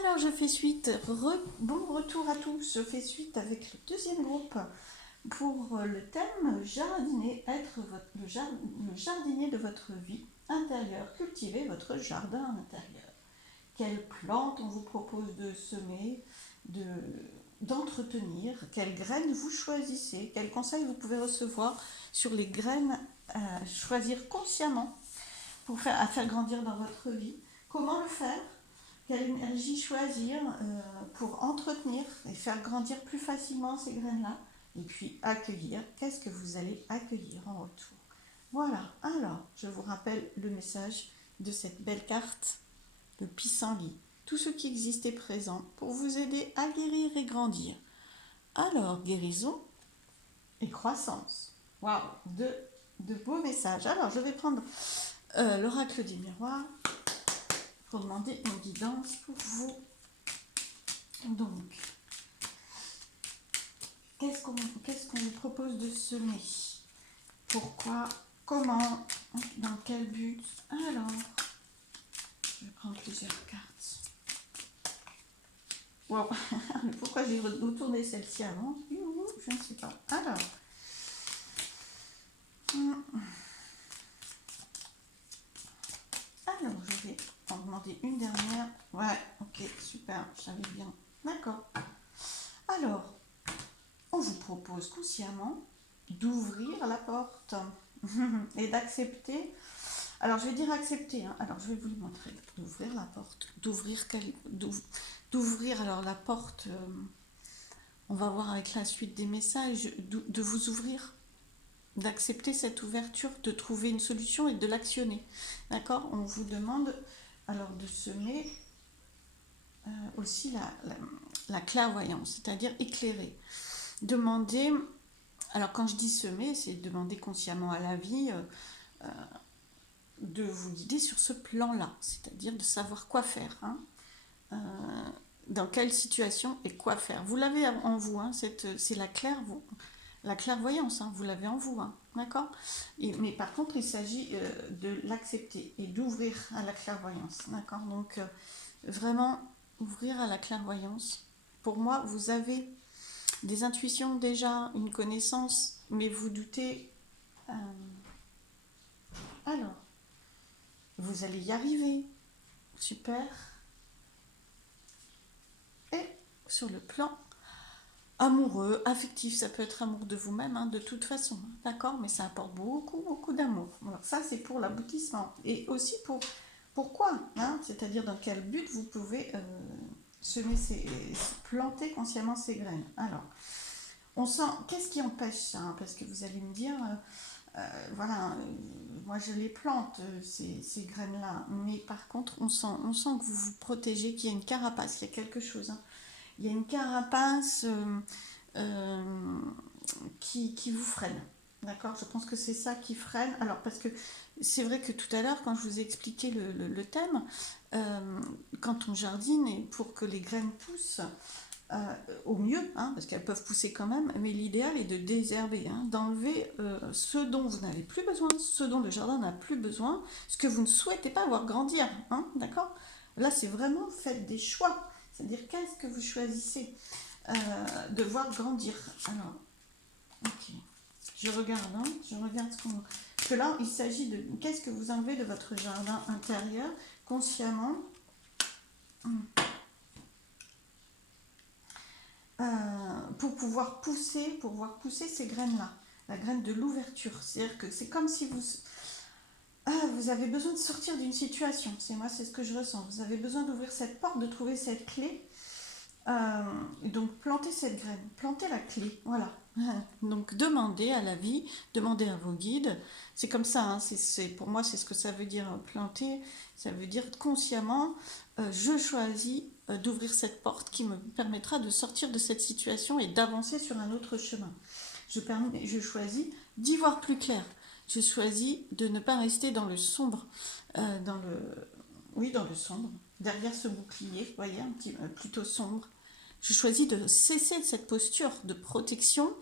Alors, je fais suite. Bon retour à tous. Je fais suite avec le deuxième groupe pour le thème jardiner, être le jardinier de votre vie intérieure. Cultivez votre jardin intérieur. Quelles plantes on vous propose de semer, d'entretenir, quelles graines vous choisissez, quels conseils vous pouvez recevoir sur les graines à choisir consciemment à faire grandir dans votre vie. Comment le faire? Quelle énergie choisir pour entretenir et faire grandir plus facilement ces graines-là? Et puis accueillir. Qu'est-ce que vous allez accueillir en retour? Voilà. Alors, je vous rappelle le message de cette belle carte, le pissenlit. Tout ce qui existe est présent pour vous aider à guérir et grandir. Alors, guérison et croissance. Waouh, de beaux messages. Alors, je vais prendre l'oracle des miroirs pour demander une guidance pour vous. Donc, qu'est-ce qu'on vous propose de semer? Pourquoi? Comment? Dans quel but? Alors, je vais prendre plusieurs cartes. Wow. Pourquoi j'ai retourné celle-ci avant? Je ne sais pas. Alors, je vais en demander une dernière. Ouais, ok, super, je savais bien. D'accord. Alors, on vous propose consciemment d'ouvrir la porte et d'accepter. Alors, je vais dire accepter. Alors, je vais vous le montrer. D'ouvrir la porte. D'ouvrir alors la porte. On va voir avec la suite des messages. De vous ouvrir. D'accepter cette ouverture, de trouver une solution et de l'actionner. D'accord? On vous demande alors de semer aussi la clairvoyance, c'est-à-dire éclairer. Demander, alors quand je dis semer, c'est demander consciemment à la vie de vous guider sur ce plan-là, c'est-à-dire de savoir quoi faire, dans quelle situation et quoi faire. Vous l'avez en vous, c'est la clairvoyance, vous l'avez en vous, d'accord? Mais par contre, il s'agit de l'accepter et d'ouvrir à la clairvoyance, d'accord? Donc, vraiment, ouvrir à la clairvoyance. Pour moi, vous avez des intuitions déjà, une connaissance, mais vous doutez. Alors, vous allez y arriver. Super. Et sur le plan amoureux, affectif, ça peut être amour de vous-même, de toute façon, d'accord? Mais ça apporte beaucoup, beaucoup d'amour. Alors ça, c'est pour l'aboutissement. Et aussi pour pourquoi, c'est-à-dire dans quel but vous pouvez planter consciemment ces graines. Alors, on sent, qu'est-ce qui empêche ça? Parce que vous allez me dire, voilà, moi je les plante, ces graines-là, mais par contre, on sent que vous vous protégez, qu'il y a une carapace, il y a quelque chose. Il y a une carapace qui vous freine. D'accord? Je pense que c'est ça qui freine. Alors, parce que c'est vrai que tout à l'heure, quand je vous ai expliqué le thème, quand on jardine, et pour que les graines poussent, au mieux, parce qu'elles peuvent pousser quand même, mais l'idéal est de désherber, d'enlever ce dont vous n'avez plus besoin, ce dont le jardin n'a plus besoin, ce que vous ne souhaitez pas voir grandir, d'accord? Là, c'est vraiment faites des choix, c'est-à-dire qu'est-ce que vous choisissez de voir grandir. Alors, ok, je regarde ce qu'on... Parce que là, il s'agit de qu'est-ce que vous enlevez de votre jardin intérieur consciemment. Pour pouvoir pousser ces graines-là, la graine de l'ouverture. C'est-à-dire que c'est comme si vous avez besoin de sortir d'une situation. C'est ce que je ressens. Vous avez besoin d'ouvrir cette porte, de trouver cette clé. Donc planter cette graine, planter la clé, voilà. Donc demandez à la vie, demandez à vos guides. C'est comme ça, pour moi c'est ce que ça veut dire planter. Ça veut dire consciemment, je choisis d'ouvrir cette porte qui me permettra de sortir de cette situation et d'avancer sur un autre chemin. Je choisis d'y voir plus clair. Je choisis de ne pas rester dans le sombre, dans le sombre, derrière ce bouclier, vous voyez, un petit plutôt sombre. Je choisis de cesser cette posture de protection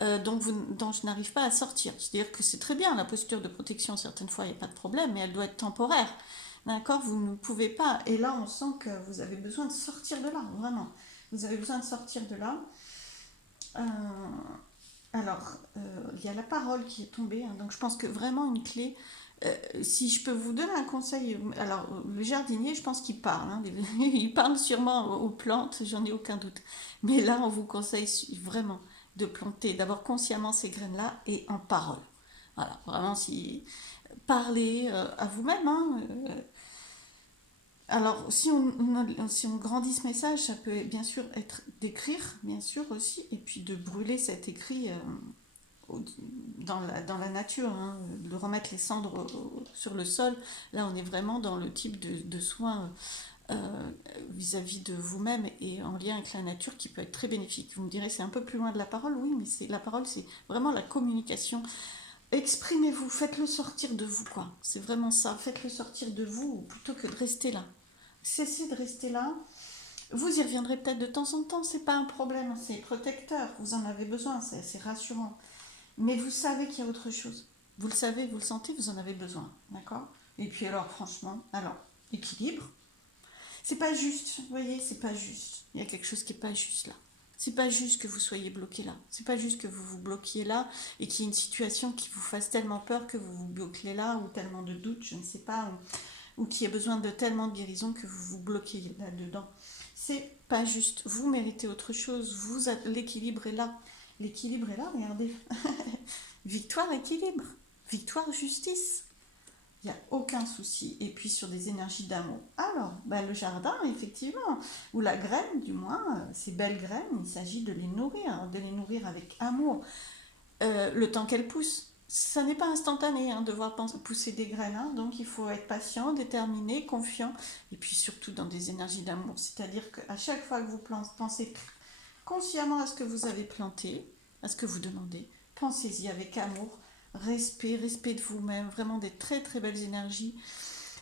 dont je n'arrive pas à sortir. C'est-à-dire que c'est très bien la posture de protection, certaines fois il n'y a pas de problème, mais elle doit être temporaire. D'accord? Vous ne pouvez pas. Et là, on sent que vous avez besoin de sortir de là, vraiment. Vous avez besoin de sortir de là. Euh, alors, il y a la parole qui est tombée, hein, donc je pense que vraiment une clé. Si je peux vous donner un conseil, alors le jardinier, je pense qu'il parle, hein, il parle sûrement aux plantes, j'en ai aucun doute. Mais là, on vous conseille vraiment de planter d'abord consciemment ces graines-là et en parole. Voilà, vraiment, si parlez à vous-même, hein, alors, si on grandit ce message, ça peut bien sûr être d'écrire, bien sûr aussi, et puis de brûler cet écrit dans la nature, hein, de remettre les cendres sur le sol. Là, on est vraiment dans le type de soins vis-à-vis de vous-même et en lien avec la nature qui peut être très bénéfique. Vous me direz, c'est un peu plus loin de la parole, oui, mais la parole, c'est vraiment la communication. Exprimez-vous, faites-le sortir de vous, quoi. C'est vraiment ça, faites-le sortir de vous plutôt que de rester là. Cessez de rester là. Vous y reviendrez peut-être de temps en temps, c'est pas un problème, c'est protecteur, vous en avez besoin, c'est rassurant. Mais vous savez qu'il y a autre chose. Vous le savez, vous le sentez, vous en avez besoin, d'accord? Et puis alors, franchement, alors, équilibre. C'est pas juste, vous voyez, c'est pas juste. Il y a quelque chose qui est pas juste là. C'est pas juste que vous soyez bloqué là. C'est pas juste que vous vous bloquiez là et qu'il y ait une situation qui vous fasse tellement peur que vous vous bloquez là ou tellement de doutes, je ne sais pas, ou qui ait besoin de tellement de guérison que vous vous bloquez là-dedans. C'est pas juste. Vous méritez autre chose. L'équilibre est là. L'équilibre est là, regardez. Victoire, équilibre. Victoire, justice. Il n'y a aucun souci. Et puis sur des énergies d'amour. Alors, bah, le jardin, effectivement, ou la graine, du moins, ces belles graines, il s'agit de les nourrir avec amour. Le temps qu'elles poussent. Ça n'est pas instantané hein, de voir pousser des graines, hein, donc il faut être patient, déterminé, confiant, et puis surtout dans des énergies d'amour. C'est-à-dire qu'à chaque fois que vous pensez consciemment à ce que vous avez planté, à ce que vous demandez, pensez-y avec amour, respect de vous-même, vraiment des très très belles énergies.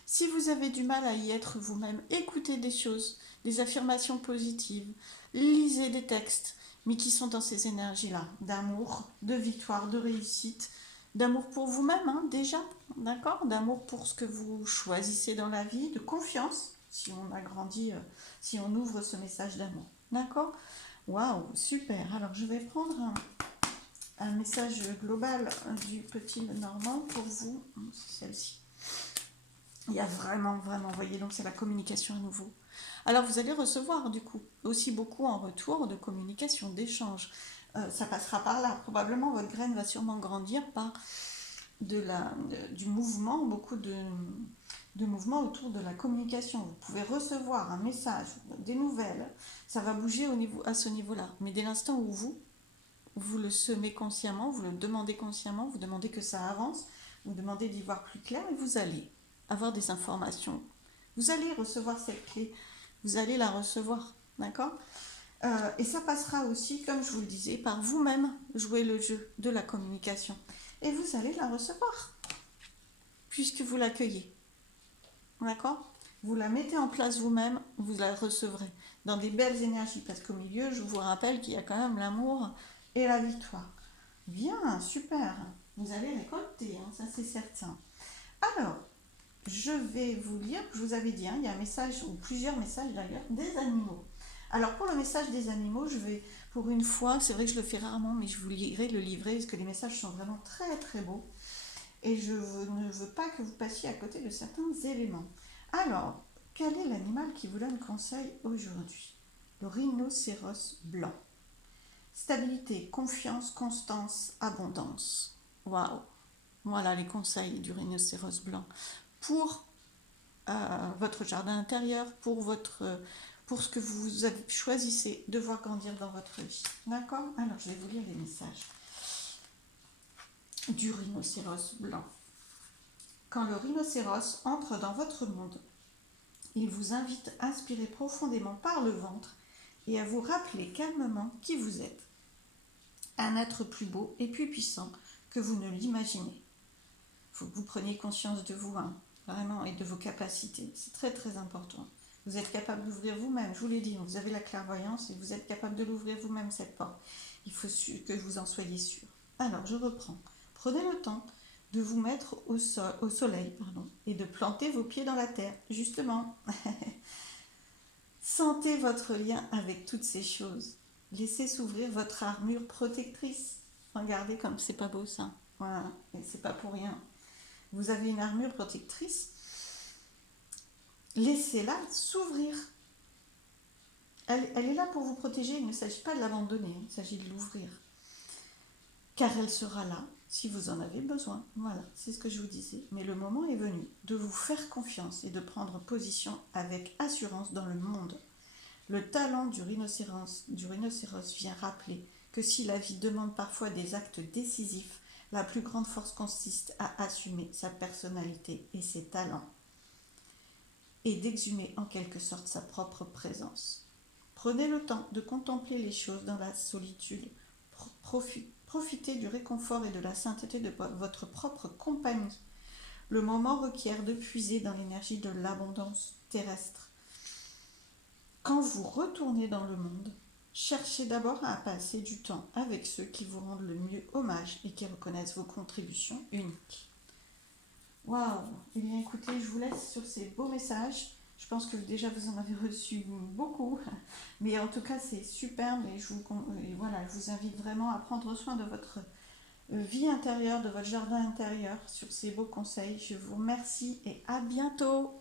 Si vous avez du mal à y être vous-même, écoutez des choses, des affirmations positives, lisez des textes, mais qui sont dans ces énergies-là, d'amour, de victoire, de réussite, d'amour pour vous-même, hein, déjà, d'accord? D'amour pour ce que vous choisissez dans la vie, de confiance, si on a grandi, si on ouvre ce message d'amour, d'accord? Waouh, super. Alors, je vais prendre un message global du petit Normand pour vous, c'est celle-ci. Il y a vraiment, vous voyez, donc c'est la communication à nouveau. Alors vous allez recevoir du coup aussi beaucoup en retour de communication, d'échange. Ça passera par là. Probablement votre graine va sûrement grandir par du mouvement, beaucoup de mouvements autour de la communication. Vous pouvez recevoir un message, des nouvelles. Ça va bouger à ce niveau-là. Mais dès l'instant où vous le semez consciemment, vous le demandez consciemment, vous demandez que ça avance, vous demandez d'y voir plus clair et vous allez avoir des informations. Vous allez recevoir cette clé, vous allez la recevoir, d'accord? Et ça passera aussi, comme je vous le disais, par vous-même jouer le jeu de la communication. Et vous allez la recevoir, puisque vous l'accueillez, d'accord? Vous la mettez en place vous-même, vous la recevrez dans des belles énergies, parce qu'au milieu, je vous rappelle qu'il y a quand même l'amour et la victoire. Bien, super. Vous allez récolter, hein, ça c'est certain. Alors, je vais vous lire, je vous avais dit, hein, il y a un message, ou plusieurs messages d'ailleurs, des animaux. Alors pour le message des animaux, je vais, pour une fois, c'est vrai que je le fais rarement, mais je vous lirai le livret, parce que les messages sont vraiment très très beaux. Et je ne veux pas que vous passiez à côté de certains éléments. Alors, quel est l'animal qui vous donne conseil aujourd'hui? Le rhinocéros blanc. Stabilité, confiance, constance, abondance. Waouh! Voilà les conseils du rhinocéros blanc pour votre jardin intérieur, pour ce que vous choisissez de voir grandir dans votre vie. D'accord? Alors, je vais vous lire les messages du rhinocéros blanc. Quand le rhinocéros entre dans votre monde, il vous invite à inspirer profondément par le ventre et à vous rappeler calmement qui vous êtes. Un être plus beau et plus puissant que vous ne l'imaginez. Il faut que vous preniez conscience de vous, hein, vraiment, et de vos capacités. C'est très très important. Vous êtes capable d'ouvrir vous-même, je vous l'ai dit, vous avez la clairvoyance et vous êtes capable de l'ouvrir vous-même cette porte. Il faut que vous en soyez sûr. Alors, je reprends. Prenez le temps de vous mettre au soleil, pardon, et de planter vos pieds dans la terre, justement. Sentez votre lien avec toutes ces choses. Laissez s'ouvrir votre armure protectrice. Regardez comme c'est pas beau ça. Voilà, et c'est pas pour rien. Vous avez une armure protectrice. Laissez-la s'ouvrir. Elle est là pour vous protéger. Il ne s'agit pas de l'abandonner, il s'agit de l'ouvrir. Car elle sera là si vous en avez besoin. Voilà, c'est ce que je vous disais. Mais le moment est venu de vous faire confiance et de prendre position avec assurance dans le monde. Le talent du rhinocéros vient rappeler que si la vie demande parfois des actes décisifs, la plus grande force consiste à assumer sa personnalité et ses talents et d'exhumer en quelque sorte sa propre présence. Prenez le temps de contempler les choses dans la solitude. Profitez du réconfort et de la sainteté de votre propre compagnie. Le moment requiert de puiser dans l'énergie de l'abondance terrestre. Quand vous retournez dans le monde, cherchez d'abord à passer du temps avec ceux qui vous rendent le mieux hommage et qui reconnaissent vos contributions uniques. Waouh! Eh bien écoutez, je vous laisse sur ces beaux messages. Je pense que déjà vous en avez reçu beaucoup, mais en tout cas c'est superbe et je vous invite vraiment à prendre soin de votre vie intérieure, de votre jardin intérieur sur ces beaux conseils. Je vous remercie et à bientôt!